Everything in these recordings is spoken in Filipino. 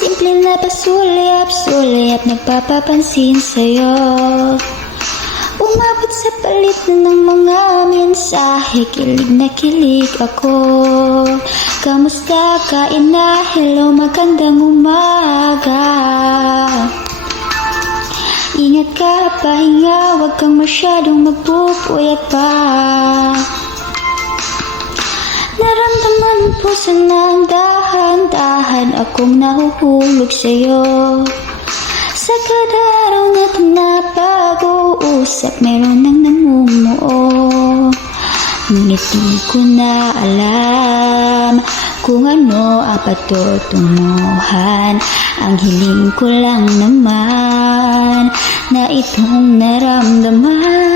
simple na pasulyap-sulyap nagpapapansin sa'yo. Umabot sa palit ng mga mensahe, kilig na kilig ako. Kamusta ka ina? Hello, magandang umaga. Ingat ka, pahinga, huwag kang masyadong magpupuyat pa. Naramdaman po sa nang dahan-dahan akong nahuhulog sa'yo. Sa kada araw natin na pag-uusap, meron nang namumuo. Ngunit di ko na alam kung ano ang patutunguhan. Ang hiling ko lang naman na itong naramdaman.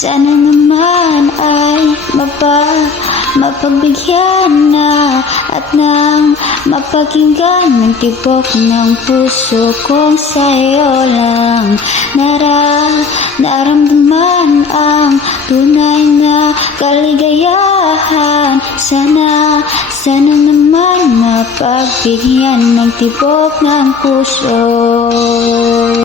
Sana naman ay mapagbigyan na at nang mapakinggan ng tibok ng puso kong sa'yo lang naramdaman ang tunay na kaligayahan. Sana naman mapagbigyan ng tibok ng puso.